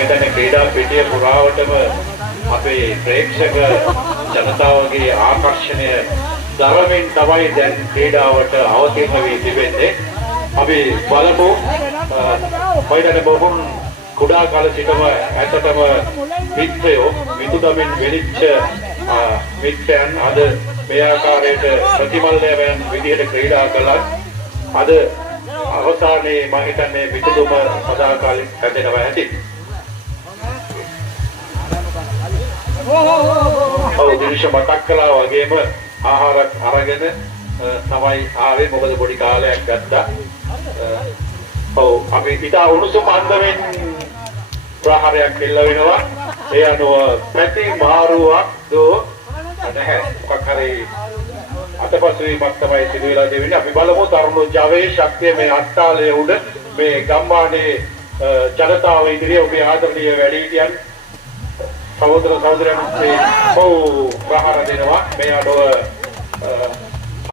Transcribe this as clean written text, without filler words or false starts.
හිතන්නේ ක්‍රීඩා පිටිය පුරාවටම අපේ ප්‍රේක්ෂක ජනතාවගේ ආකර්ෂණය දරමින් තමයි දැන් ක්‍රීඩාවට අවතීර්ණ වී තිබෙන්නේ. අපි බලමු මයිදානේ බොහොම කුඩා කාල සිටම ඇත්තටම මිත්‍රයෝ විදුදමින් වෙලිච්ච මිත්‍රයන් අද මේ ආකාරයට ප්‍රතිමල්යයන් විදිහට ක්‍රීඩා කළා. අද අවසානයේ මම හිතන්නේ විදුදුම සදාකාලික හැදෙනවා ඇති. ඔව් දිවිෂ මතක් කළා වගේම ආහාරයක් අරගෙන තමයි ආවේ. මොකද පොඩි කාලයක් ගත්තා. ඔව් අපි ඉතා උණුසුම අන්දමින් ප්‍රහාරයක් දෙල්ල වෙනවා. ඒ අනුව පැති මාරුවක් දෝ නැහැ. මොකක් හරි අතපසුවීමක් තමයි සිදු වෙලා දෙන්නේ. අපි බලමු තරුණ ජවයේ ශක්තිය මේ අට්ටාලයේ උඩ මේ ගම්මානයේ ජනතාව ඉදිරියේ ඔබේ ආදරණීය වැඩිහිටියන් සහෝදර සහෝදරයන් මේ ප්‍රහාර දෙනවා. මේ අනුව